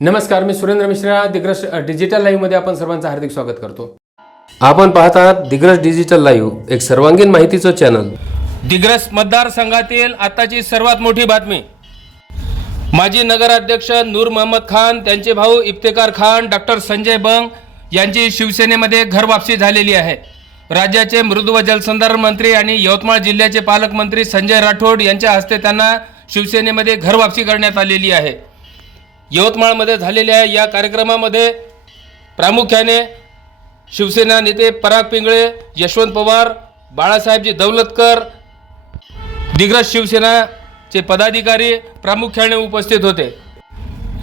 नमस्कार मी सुरेंद्र मिश्रा. दिग्रस डिजिटल लाईव्हमध्ये आपण सर्वांचं हार्दिक स्वागत करतो. आपण पाहत आहात दिग्रस डिजिटल लाईव्ह एक सर्वांगीण माहितीचं चॅनल दिग्रस मतदारसंघातील आताची सर्वात मोठी बातमी. माजी नगराध्यक्ष नूर मोहम्मद खान त्यांचे भाऊ इफ्तेकार खान डॉक्टर संजय बंग यांची शिवसेनेमध्ये घरवापसी झालेली आहे. राज्याचे मृदू व जलसंधारण मंत्री आणि यवतमाळ जिल्ह्याचे पालकमंत्री संजय राठोड यांच्या हस्ते त्यांना शिवसेनेमध्ये घरवापसी करण्यात आलेली आहे. यवतमाळमध्ये झालेल्या या कार्यक्रमामध्ये प्रामुख्याने शिवसेना नेते पराग पिंगळे यशवंत पवार बाळासाहेबजी दौलतकर दिग्रज शिवसेनाचे पदाधिकारी प्रामुख्याने उपस्थित होते.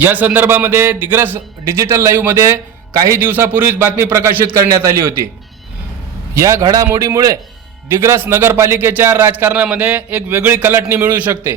या संदर्भामध्ये दिग्रस डिजिटल लाईव्हमध्ये काही दिवसापूर्वीच बातमी प्रकाशित करण्यात आली होती. या घडामोडीमुळे दिग्रस नगरपालिकेच्या राजकारणामध्ये एक वेगळी कलाटणी मिळू शकते.